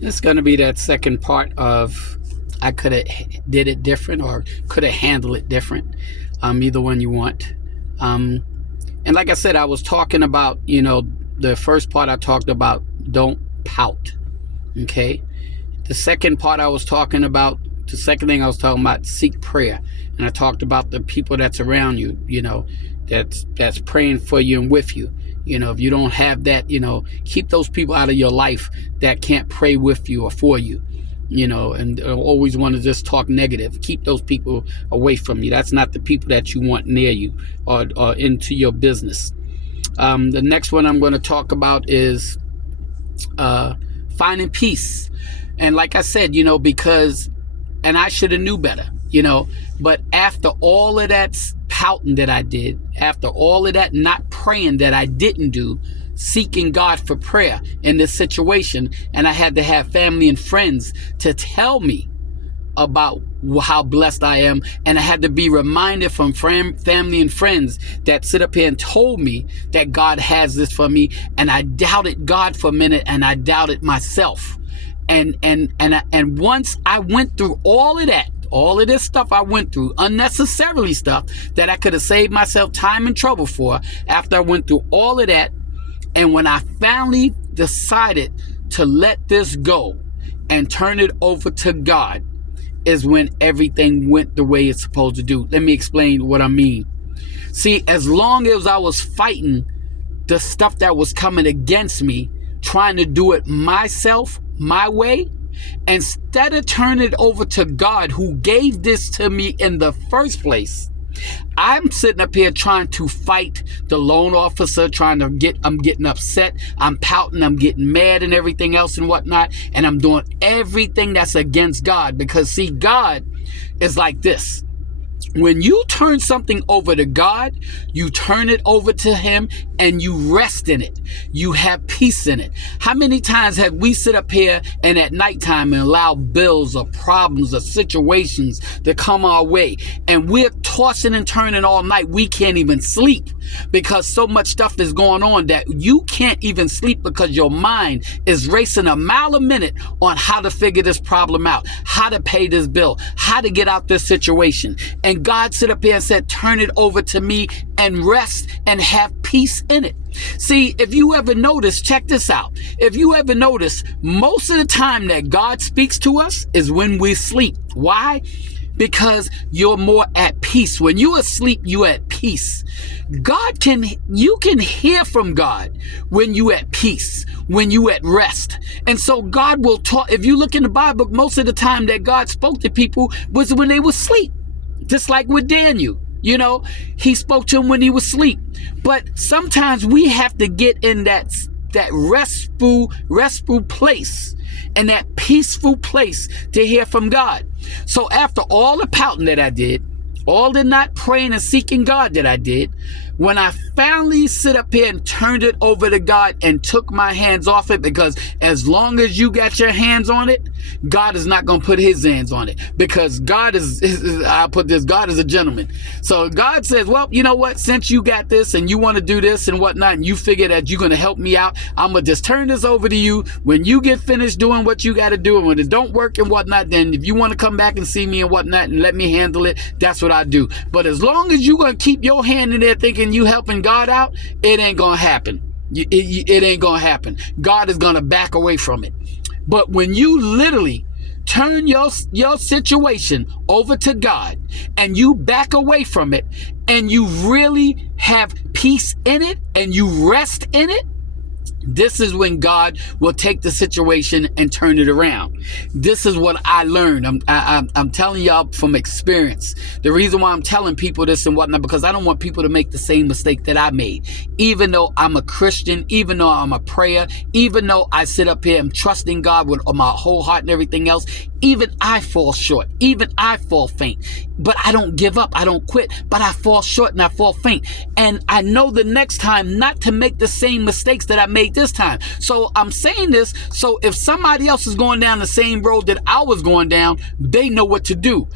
It's going to be that second part of I could have did it different or could have handled it different. Either one you want. Um, and like I said, I was talking about, the first part I talked about, don't pout. Okay. The second part I was talking about, the second thing I was talking about, seek prayer. And I talked about the people that's around you, that's praying for you and with you. If you don't have that, keep those people out of your life that can't pray with you or for you, and always want to just talk negative. Keep those people away from you. That's not the people that you want near you or into your business. The next one I'm going to talk about is finding peace. And like I said, because, and I should have knew better, but after all of that pouting that I did, after all of that not praying that I didn't do, seeking God for prayer in this situation, and I had to have family and friends to tell me about how blessed I am, and I had to be reminded from family and friends that sit up here and told me that God has this for me, and I doubted God for a minute, and I doubted myself. And once I went through all of that, all of this stuff I went through, unnecessarily stuff that I could have saved myself time and trouble for, after I went through all of that, and when I finally decided to let this go and turn it over to God, is when everything went the way it's supposed to do. Let me explain what I mean. See, as long as I was fighting the stuff that was coming against me, trying to do it myself, my way, instead of turning it over to God who gave this to me in the first place, I'm sitting up here trying to fight the loan officer, I'm getting upset, I'm pouting, I'm getting mad and everything else and whatnot, and I'm doing everything that's against God. Because see, God is like this. When you turn something over to God, you turn it over to Him and you rest in it. You have peace in it. How many times have we sit up here and at nighttime and allow bills or problems or situations to come our way, and we're tossing and turning all night? We can't even sleep because so much stuff is going on that you can't even sleep, because your mind is racing a mile a minute on how to figure this problem out, how to pay this bill, how to get out this situation. And God sit up here and said, turn it over to me and rest and have peace in it. See, if you ever notice, check this out. If you ever notice, most of the time that God speaks to us is when we sleep. Why? Because you're more at peace. When you're asleep, you're at peace. You can hear from God when you at peace, when you at rest. And so God will talk. If you look in the Bible, most of the time that God spoke to people was when they were asleep. Just like with Daniel, he spoke to him when he was asleep. But sometimes we have to get in that restful place, and that peaceful place to hear from God. So after all the pouting that I did, all the not praying and seeking God that I did, when I finally sit up here and turned it over to God and took my hands off it, because as long as you got your hands on it, God is not going to put His hands on it, because God is God is a gentleman. So God says, well, you know what, since you got this and you want to do this and whatnot, and you figure that you're going to help me out, I'm going to just turn this over to you. When you get finished doing what you got to do, and when it don't work and whatnot, then if you want to come back and see me and whatnot and let me handle it, that's what I do. But as long as you're going to keep your hand in there thinking you helping God out, it ain't going to happen. It ain't going to happen. God is going to back away from it. But when you literally turn your situation over to God and you back away from it, and you really have peace in it and you rest in it, this is when God will take the situation and turn it around. This is what I learned. I'm telling y'all from experience. The reason why I'm telling people this and whatnot, because I don't want people to make the same mistake that I made. Even though I'm a Christian, even though I'm a prayer, even though I sit up here and trusting God with my whole heart and everything else, even I fall short. Even I fall faint. But I don't give up. I don't quit. But I fall short and I fall faint. And I know the next time not to make the same mistakes that I made this time. So I'm saying this so if somebody else is going down the same road that I was going down, they know what to do.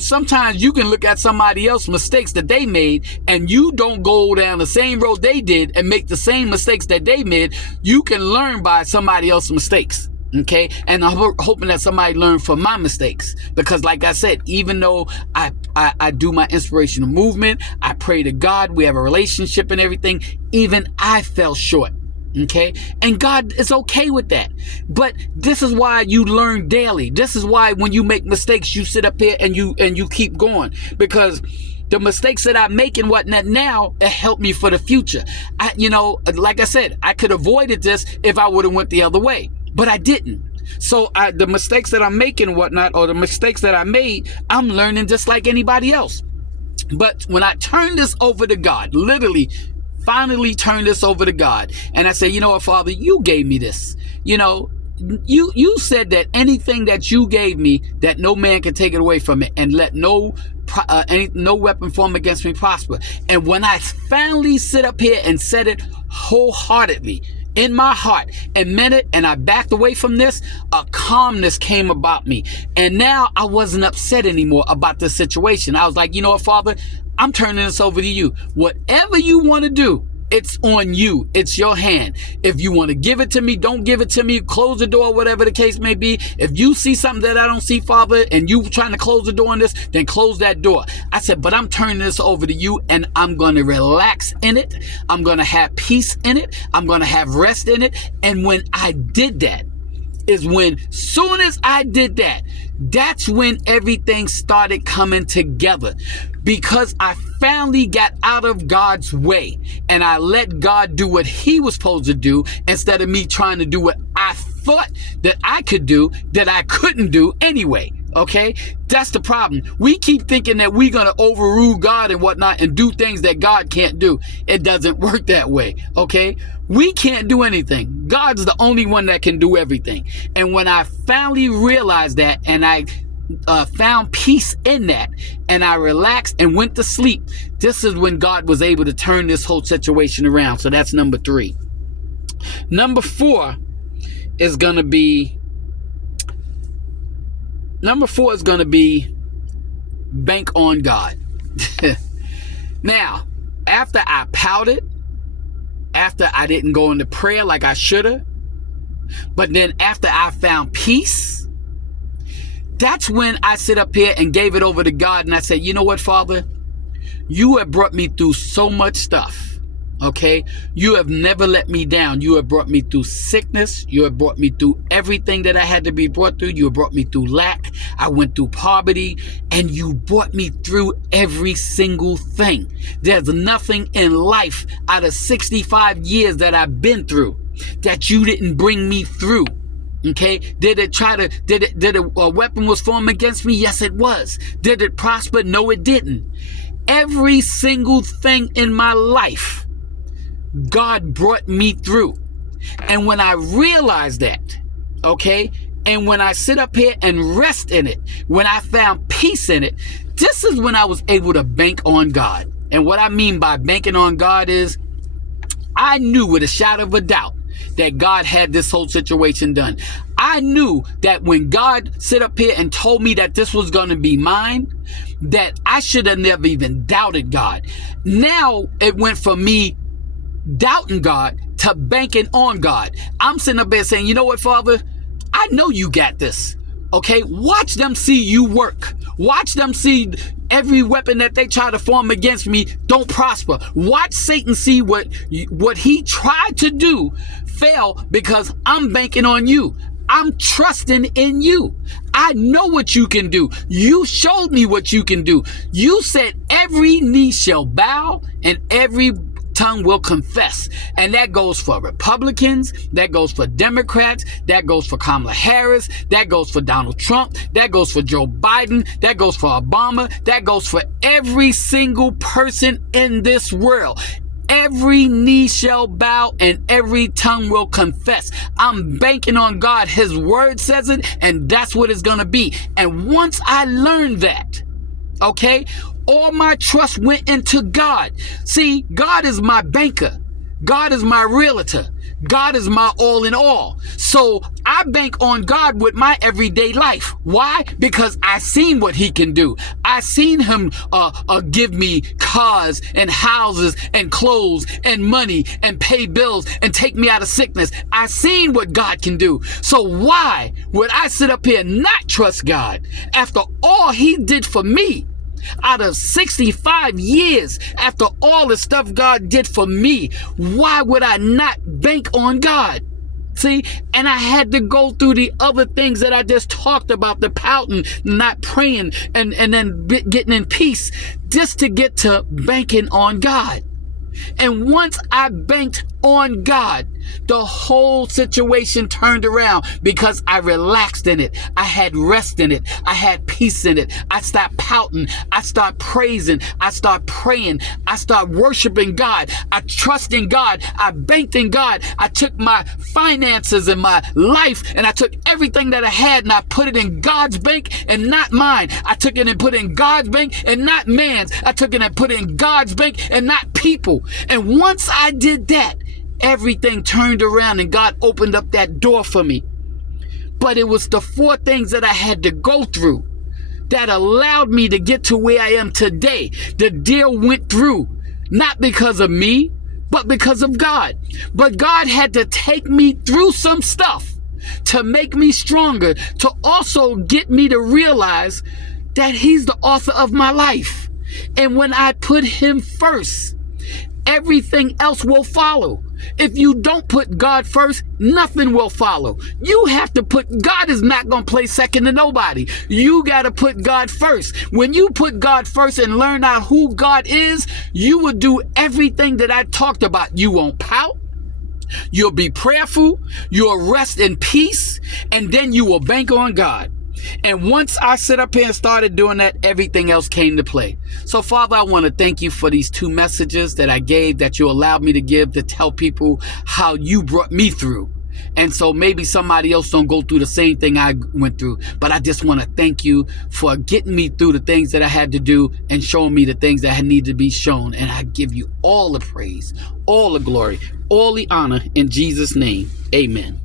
Sometimes you can look at somebody else's mistakes that they made, and you don't go down the same road they did and make the same mistakes that they made. You can learn by somebody else's mistakes. Okay. And I'm hoping that somebody learned from my mistakes, because like I said, even though I do my inspirational movement, I pray to God, we have a relationship and everything, even I fell short. Okay. And God is okay with that. But this is why you learn daily. This is why when you make mistakes, you sit up here and you keep going, because the mistakes that I make and whatnot now, it helped me for the future. Like I said, I could have avoided this if I would have went the other way, but I didn't. So the mistakes that I'm making and whatnot, or the mistakes that I made, I'm learning just like anybody else. But when I turn this over to God, literally, finally turn this over to God, and I say, you know what, Father, you gave me this. You said that anything that you gave me, that no man can take it away from it, and let no weapon form against me prosper. And when I finally sit up here and said it wholeheartedly in my heart and meant it, and I backed away from this, a calmness came about me. And now I wasn't upset anymore about the situation. I was like, you know what, Father, I'm turning this over to you. Whatever you want to do, it's on you. It's your hand. If you want to give it to me, don't give it to me. Close the door, whatever the case may be. If you see something that I don't see, Father, and you trying to close the door on this, then close that door. I said, but I'm turning this over to you, and I'm going to relax in it. I'm going to have peace in it. I'm going to have rest in it. And when I did that, soon as I did that, that's when everything started coming together, because I finally got out of God's way and I let God do what he was supposed to do, instead of me trying to do what I thought that I could do that I couldn't do anyway. Okay, that's the problem. We keep thinking that we're going to overrule God and whatnot and do things that God can't do. It doesn't work that way. Okay, we can't do anything. God's the only one that can do everything. And when I finally realized that, and I found peace in that, and I relaxed and went to sleep, this is when God was able to turn this whole situation around. So that's number 3. Number 4 is going to be bank on God. Now, after I pouted, after I didn't go into prayer like I should have, but then after I found peace, that's when I sit up here and gave it over to God, and I said, you know what, Father? You have brought me through so much stuff. Okay, you have never let me down. You have brought me through sickness. You have brought me through everything that I had to be brought through. You have brought me through lack. I went through poverty, and you brought me through every single thing. There's nothing in life out of 65 years that I've been through that you didn't bring me through. Okay, did a weapon was formed against me? Yes, it was. Did it prosper? No, it didn't. Every single thing in my life, God brought me through. And when I realized that, okay, and when I sit up here and rest in it, when I found peace in it, this is when I was able to bank on God. And what I mean by banking on God is, I knew with a shadow of a doubt that God had this whole situation done. I knew that when God sit up here and told me that this was going to be mine, that I should have never even doubted God. Now it went from me doubting God to banking on God. I'm sitting up there saying, you know what, Father? I know you got this. Okay, watch them see you work. Watch them see every weapon that they try to form against me don't prosper. Watch Satan see what he tried to do fail, because I'm banking on you. I'm trusting in you. I know what you can do. You showed me what you can do. You said every knee shall bow and every tongue will confess. And that goes for Republicans, that goes for Democrats, that goes for Kamala Harris, that goes for Donald Trump, that goes for Joe Biden, that goes for Obama, that goes for every single person in this world. Every knee shall bow and every tongue will confess. I'm banking on God. His word says it, and that's what it's going to be. And once I learned that, okay, all my trust went into God. See, God is my banker. God is my realtor. God is my all in all. So I bank on God with my everyday life. Why? Because I seen what he can do. I seen him give me cars and houses and clothes and money and pay bills and take me out of sickness. I seen what God can do. So why would I sit up here and not trust God after all he did for me? Out of 65 years, after all the stuff God did for me, why would I not bank on God? See, and I had to go through the other things that I just talked about, the pouting, not praying, and then getting in peace, just to get to banking on God. And once I banked on God, the whole situation turned around because I relaxed in it. I had rest in it. I had peace in it. I stopped pouting. I started praising. I started praying. I started worshiping God. I trusted in God. I banked in God. I took my finances and my life and I took everything that I had and I put it in God's bank and not mine. I took it and put it in God's bank and not man's. I took it and put it in God's bank and not people. And once I did that, everything turned around and God opened up that door for me. But it was the 4 things that I had to go through that allowed me to get to where I am today. The deal went through, not because of me, but because of God. But God had to take me through some stuff to make me stronger, to also get me to realize that he's the author of my life. And when I put him first, everything else will follow. If you don't put God first, nothing will follow. You have to God is not going to play second to nobody. You got to put God first. When you put God first and learn out who God is, you will do everything that I talked about. You won't pout. You'll be prayerful. You'll rest in peace. And then you will bank on God. And once I sit up here and started doing that, everything else came to play. So, Father, I want to thank you for these 2 messages that I gave, that you allowed me to give, to tell people how you brought me through. And so maybe somebody else don't go through the same thing I went through. But I just want to thank you for getting me through the things that I had to do and showing me the things that had needed to be shown. And I give you all the praise, all the glory, all the honor in Jesus' name. Amen.